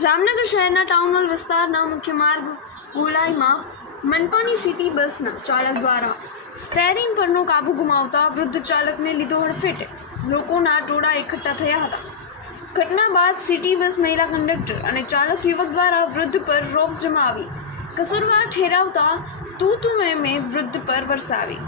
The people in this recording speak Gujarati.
જામનગર શહેરના ટાઉન હોલ વિસ્તારના મુખ્ય માર્ગ ગોલાઈમાં મનપાની સિટી બસના ચાલક દ્વારા સ્ટેરિંગ પરનો કાબુ ગુમાવતા વૃદ્ધ ચાલકને લીધો હડફેટે. લોકોના ટોળા એકઠા થયા હતા. ઘટના બાદ સિટી બસ મહિલા કંડક્ટર અને ચાલક યુવક દ્વારા વૃદ્ધ પર રોફ જમાવી કસૂરવાર ઠેરાવતા તું મેં વૃદ્ધ પર વરસાવી.